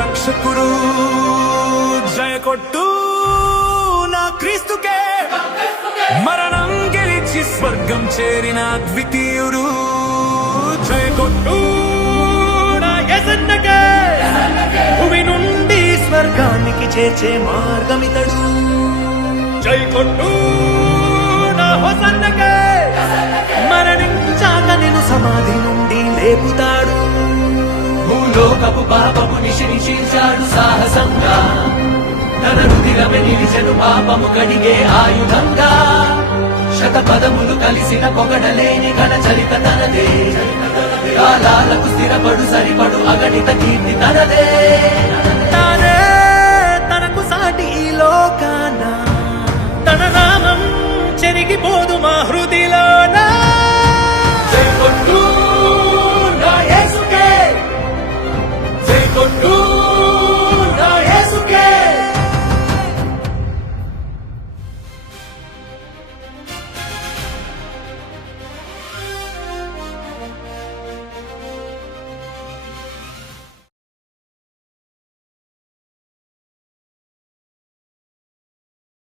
రక్షకుడు జయ కొట్టు నా క్రీస్తుకే మరణం గెలిచి స్వర్గం చేరిన ద్వితీయుడు జయ కొట్టు నా యేసన్నకే భూమి నుండి స్వర్గానికి చేర్చే మార్గమితడు జై కొట్టు నా హోసన్నకే మరణించాక నిన్ను సమాధి నుండి లేపుతాడు భూలోకపు పాపము నిషేధించాడు సాహసంగా తన రుధిరమె నిలిచెను పాపము కడిగే ఆయుధంగా శతపదములు కలిసిన పొగడలేని ఘనచరిత తనదే కాలాలకు స్థిరపడు సరిపడు అగణిత కీర్తి తనదే